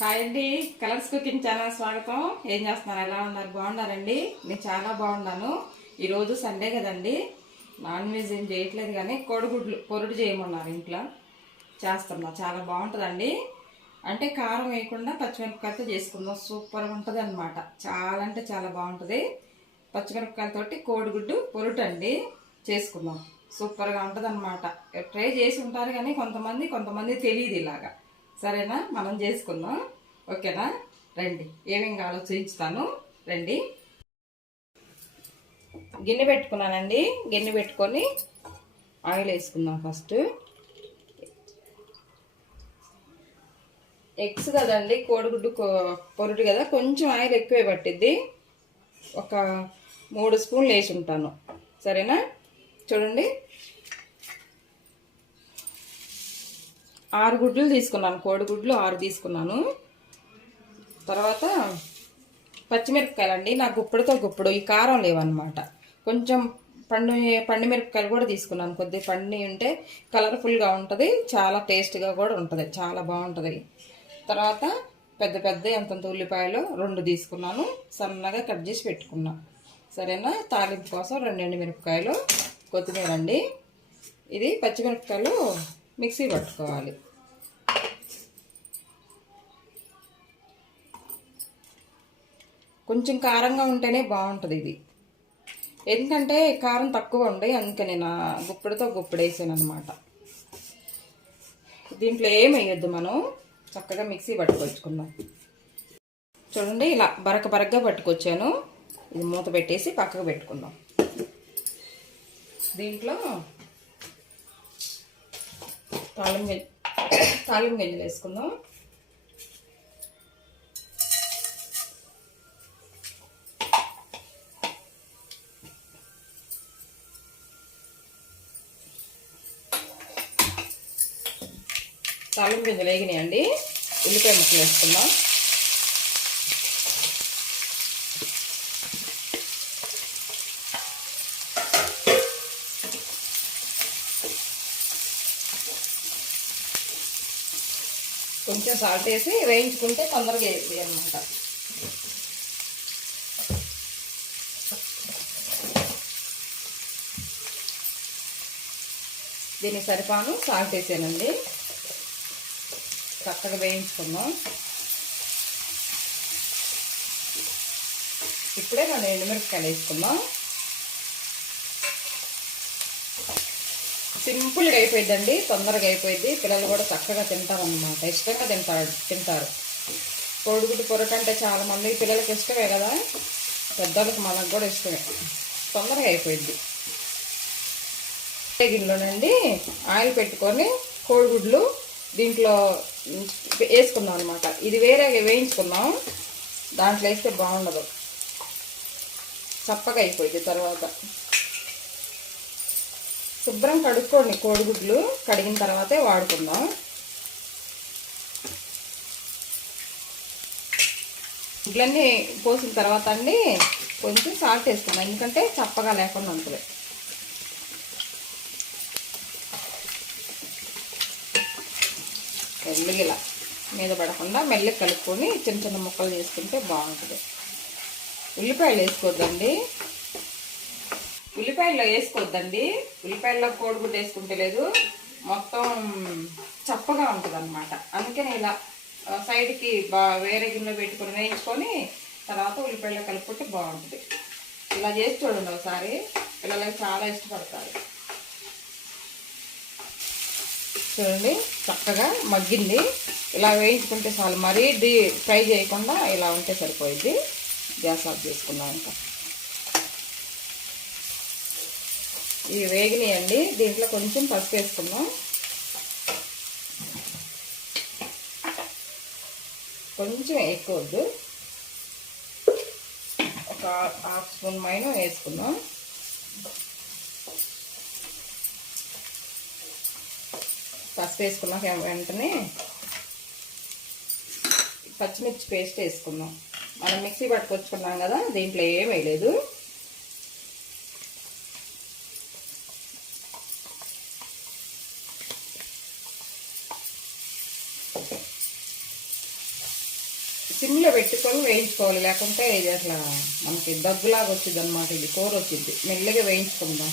Hi అండి, colours cooking channel స్వాగతం. ఏం చేస్తున్నారు? ఎలా ఉన్నారు? బాగున్నారండి? నేను చాలా బాగున్నాను. ఈరోజు సండే కదండి, నాన్ వెజ్ ఏం చేయట్లేదు కానీ కోడిగుడ్లు పొరుటు చేయమన్నారు. ఇంట్లో చేస్తున్నా. చాలా బాగుంటుందండి. అంటే కారం వేయకుండా పచ్చిమిరపకాయలతో చేసుకుందాం. సూపర్గా ఉంటుంది అనమాట. చాలా అంటే చాలా బాగుంటుంది. పచ్చిమిరపకాయలతోటి కోడిగుడ్డు పొరుటు అండి చేసుకుందాం. సూపర్గా ఉంటుంది అనమాట. ట్రై చేసి ఉంటారు కానీ కొంతమంది తెలియదు ఇలాగా. సరేనా? మనం చేసుకుందాం. ఓకేనా? రండి, ఏమేం కావాలో చూపించుతాను. రండి. గిన్నె పెట్టుకున్నానండి. గిన్నె పెట్టుకొని ఆయిల్ వేసుకుందాం. ఫస్ట్ ఎగ్స్ కదండి, కోడిగుడ్డు పొరుటు కదా, కొంచెం ఆయిల్ ఎక్కువే పట్టిద్ది. ఒక 3 స్పూన్లు వేసి ఉంటాను. సరేనా? చూడండి, 6 గుడ్లు తీసుకున్నాను. కోడిగుడ్లు 6 తీసుకున్నాను. తర్వాత పచ్చిమిరపకాయలండి, నాకు గుప్పుడు ఈ కారం లేవన్నమాట. కొంచెం పండు మిరపకాయలు కూడా తీసుకున్నాను. కొద్దిగా పండి ఉంటే కలర్ఫుల్గా ఉంటుంది, చాలా టేస్ట్గా కూడా ఉంటుంది, చాలా బాగుంటుంది. తర్వాత పెద్ద ఎంతంత ఉల్లిపాయలు 2 తీసుకున్నాను, సన్నగా కట్ చేసి పెట్టుకున్నా. సరేనా? తాలింపు కోసం 2 ఎండుమిరపకాయలు, కొత్తిమీర అండి. ఇది పచ్చిమిరపకాయలు మిక్సీ పట్టుకోవాలి. కొంచెం కారంగా ఉంటేనే బాగుంటుంది ఇది. ఎందుకంటే కారం తక్కువ ఉండే, అందుకని నా గుప్పెడితో గుప్పెడు వేసాను అనమాట. దీంట్లో ఏం వేయొద్దు, మనం చక్కగా మిక్సీ పట్టుకొచ్చుకుందాం. చూడండి, ఇలా బరకగా పట్టుకొచ్చాను. ఇది మూత పెట్టేసి పక్కకు పెట్టుకుందాం. దీంట్లో తాలింపు గింజలు వేసుకుందాం. తాలింపు గింజలు వేగినాయండి. ఉల్లిపాయ ముక్కలు వేసుకుందాం. కొంచెం సాల్ట్ వేసి వేయించుకుంటే తొందరగా వేసి అనమాట. దీనికి సరిపాను సాల్ట్ వేసానండి. చక్కగా వేయించుకుందాం. ఇప్పుడే మనం ఎండుమిరపకాయలు వేసుకుందాం. సింపుల్గా అయిపోయిందండి, తొందరగా అయిపోయింది. పిల్లలు కూడా చక్కగా తింటారన్నమాట, ఇష్టంగా తింటారు. కోడిగుడ్డు పొరటు అంటే చాలా మంది పిల్లలకి ఇష్టమే కదా, పెద్దలకు మనకు కూడా ఇష్టమే. తొందరగా అయిపోయింది. గిన్నెలోనండి ఆయిల్ పెట్టుకొని కోడిగుడ్లు దీంట్లో వేసుకుందాం అనమాట. ఇది వేరేగా వేయించుకుందాం, దాంట్లో వేస్తే బాగుండదు, చప్పగా అయిపోయింది. తర్వాత శుభ్రం కడుక్కోండి కోడిగుడ్లు, కడిగిన తర్వాతే వాడుకుందాం. గుడ్లన్నీ పోసిన తర్వాత అండి కొంచెం సాల్ట్ వేసుకుందాం, ఎందుకంటే చప్పగా లేకుండా ఉంటుంది. మెల్లిగా మీద పడకుండా మెల్లిగా కలుపుకొని చిన్న ముక్కలు చేసుకుంటే బాగుంటుంది. ఉల్లిపాయలు వేసుకోవద్దండి. ఉల్లిపాయల్లో కోడిగుడ్డు వేసుకుంటే లేదు, మొత్తం చప్పగా ఉంటుంది అనమాట. అందుకని ఇలా సైడ్కి వేరే గిన్నెలో పెట్టుకొని వేయించుకొని తర్వాత ఉల్లిపాయల్లో కలుపుకుంటే బాగుంటుంది. ఇలా చేసి చూడండి ఒకసారి, పిల్లలకి చాలా ఇష్టపడతారు. చూడండి, చక్కగా మగ్గింది. ఇలా వేయించుకుంటే చాలు, మరీ ఫ్రై చేయకుండా ఇలా ఉంటే సరిపోయింది. గ్యాస్ ఆఫ్ చేసుకుందాం. ఇంకా ఇవి వేగినాయండి. దీంట్లో కొంచెం పసుపు వేసుకుందాం. కొంచెం ఎక్కువ వద్దు, ఒక 1/2 స్పూన్ మైన వేసుకుందాం. పసుపు వేసుకున్నాక వెంటనే పచ్చిమిర్చి పేస్ట్ వేసుకుందాం. మనం మిక్సీ పట్టుకొచ్చుకున్నాం కదా, దీంట్లో ఏం వేయలేదు. సిమ్లో పెట్టుకొని వేయించుకోవాలి, లేకుంటే ఇది అట్లా మనకి దగ్గులాగా వచ్చింది అనమాట. ఇది కూర వచ్చింది. మెల్లగా వేయించుకుందాం.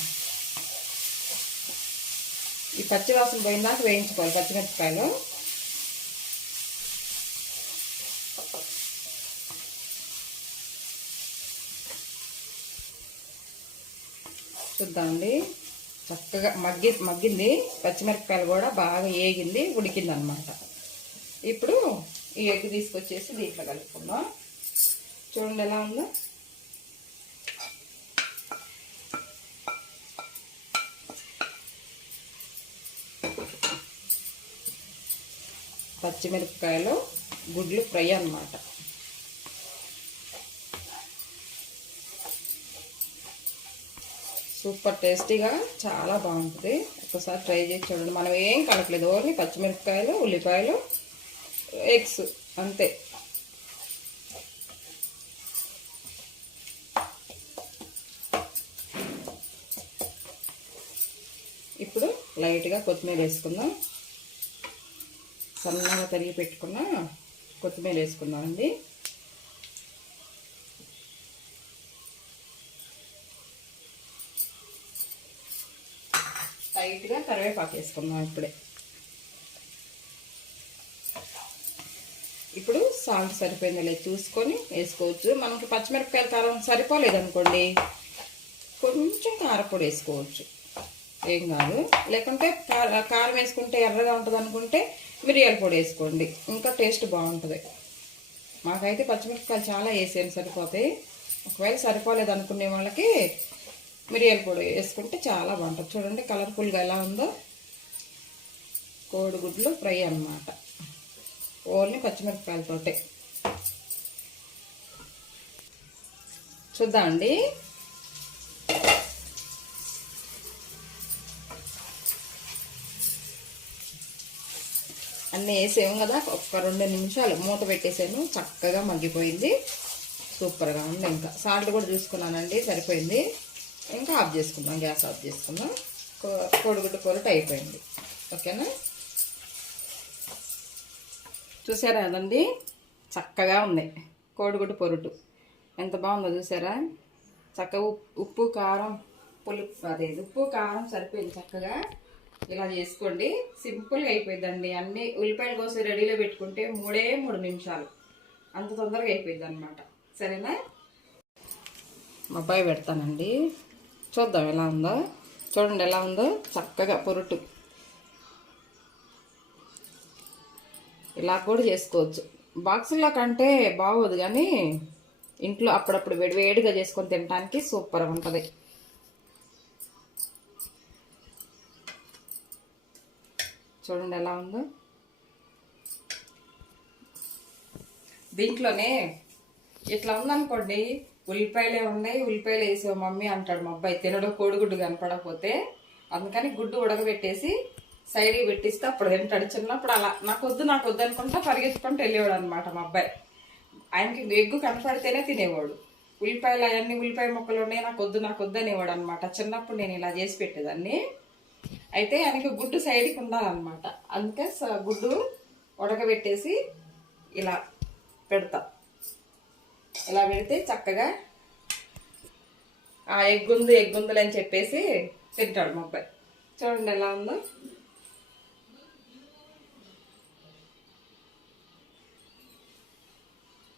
ఈ పచ్చివాసన పోయిందాక వేయించుకోవాలి పచ్చిమిరపకాయలు. చూద్దామండి, చక్కగా మగ్గింది. పచ్చిమిరపకాయలు కూడా బాగా ఏగింది, ఉడికింది అనమాట. ఇప్పుడు ఈ ఎగ్ తీసుకొచ్చేసి దీంట్లో కలుపుకుందాం. చూడండి ఎలా ఉందో. పచ్చిమిరపకాయలు గుడ్లు ఫ్రై అన్నమాట. సూపర్ టేస్టీగా చాలా బాగుంటుంది. ఒకసారి ట్రై చేసి చూడండి. మనం ఏం కలపలేదు, ఓన్లీ పచ్చిమిరపకాయలు, ఉల్లిపాయలు, ఎగ్స్ అంతే. ఇప్పుడు లైట్గా కొత్తిమీర వేసుకుందాం. సన్నగా తరిగి పెట్టుకున్న కొత్తిమీర వేసుకుందామండి. లైట్గా కరివేపాకు వేసుకుందాం ఇప్పుడే. ఇప్పుడు సాల్ట్ సరిపోయిందో లేదు చూసుకొని వేసుకోవచ్చు. మనకి పచ్చిమిరపకాయల కారం సరిపోలేదనుకోండి, కొంచెం కారపొడి వేసుకోవచ్చు, ఏం కాదు. లేకుంటే కారం వేసుకుంటే ఎర్రగా ఉంటుంది అనుకుంటే మిరియాల పొడి వేసుకోండి, ఇంకా టేస్ట్ బాగుంటుంది. మాకైతే పచ్చిమిరపకాయలు చాలా వేసాను, సరిపోతాయి. ఒకవేళ సరిపోలేదు అనుకునే వాళ్ళకి మిరియాల పొడి వేసుకుంటే చాలా బాగుంటుంది. చూడండి కలర్ఫుల్గా ఎలా ఉందో. కోడిగుడ్లు ఫ్రై అన్నమాట, ఓన్లీ పచ్చిమిరపకాయలతోటే. చూద్దామండి. అన్నీ వేసాము కదా, ఒక 2 నిమిషాలు మూత పెట్టేసాను, చక్కగా మగ్గిపోయింది. సూపర్గా ఉంది. ఇంకా సాల్ట్ కూడా చూసుకున్నానండి, సరిపోయింది. ఇంకా ఆఫ్ చేసుకుందాం, గ్యాస్ ఆఫ్ చేసుకుందాం. కోడిగుడ్డు పొరటు అయిపోయింది. ఓకేనా, చూసారా కదండి, చక్కగా ఉంది కోడిగుడ్డు పొరుటు. ఎంత బాగుందో చూసారా. చక్కగా ఉప్పు కారం ఉప్పు కారం సరిపోయింది. చక్కగా ఇలా చేసుకోండి, సింపుల్గా అయిపోయిందండి. అన్ని ఉల్లిపాయలు కోసి రెడీలో పెట్టుకుంటే 3 నిమిషాలు, అంత తొందరగా అయిపోయింది అనమాట. సరేనా, మా అబ్బాయి పెడతానండి. చూద్దాం ఎలా ఉందో. చూడండి ఎలా ఉందో, చక్కగా పొరుటు. ఇలా కూడా చేసుకోవచ్చు. బాక్సుల్లో కంటే బాగోదు, కానీ ఇంట్లో అప్పుడప్పుడు వేడివేడిగా చేసుకొని తినడానికి సూపర్గా ఉంటుంది. చూడండి ఎలా ఉందో. దీంట్లోనే ఇట్లా ఉందనుకోండి, ఉల్లిపాయలే ఉన్నాయి, ఉల్లిపాయలు వేసావు మమ్మీ అంటాడు మా అబ్బాయి. తినడం కోడిగుడ్డు కనపడకపోతే. అందుకని గుడ్డు ఉడకబెట్టేసి సైడ్కి పెట్టిస్తే అప్పుడు తింటాడు. చిన్నప్పుడు అలా నాకు వద్దు అనుకుంటా పరిగెత్తుకుంటూ వెళ్ళేవాడు అనమాట మా అబ్బాయి. ఆయనకి ఎగ్గు కనపడితేనే తినేవాడు. ఉల్లిపాయలు అవన్నీ ఉల్లిపాయ ముక్కలు ఉన్నాయి, నాకు వద్దు అనేవాడు అనమాట. చిన్నప్పుడు నేను ఇలా చేసి పెట్టేదాన్ని. అయితే ఆయనకి గుడ్డు సైడ్కి ఉండాలన్నమాట. అందుకే గుడ్డు ఉడకబెట్టేసి ఇలా పెడతా. ఇలా పెడితే చక్కగా ఆ ఎగ్గుందులు అని చెప్పేసి తింటాడు మా అబ్బాయి. చూడండి ఎలా ఉందో.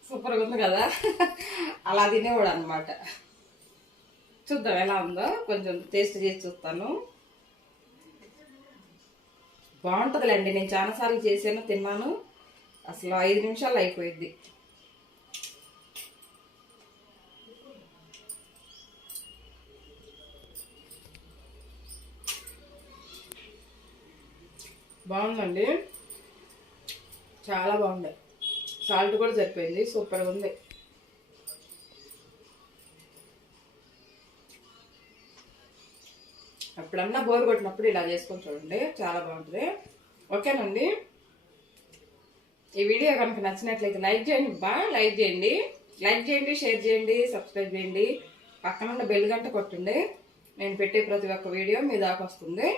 సూపర్గా ఉంది కదా. అలా తినేవాడు అనమాట. చూద్దాం ఎలా ఉందో, కొంచెం టేస్ట్ చేసి చూస్తాను. బాగుంటుందిలేండి, నేను చాలాసార్లు చేసాను, తిన్నాను. అసలు 5 నిమిషాలు అయిపోయింది. బాగుందండి, చాలా బాగుంది. సాల్ట్ కూడా సరిపోయింది, సూపర్గా ఉంది. ఎప్పుడన్నా బోర్ కొట్టినప్పుడు ఇలా చేసుకొని చూడండి, చాలా బాగుంటుంది. ఓకేనండి, ఈ వీడియో కనుక నచ్చినట్లయితే లైక్ చేయండి, షేర్ చేయండి, సబ్స్క్రైబ్ చేయండి. పక్కన ఉన్న బెల్ గంట కొట్టండి, నేను పెట్టే ప్రతి ఒక్క వీడియో మీ దాకా వస్తుంది.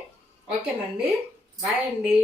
ఓకేనండి, బాయ్ అండి.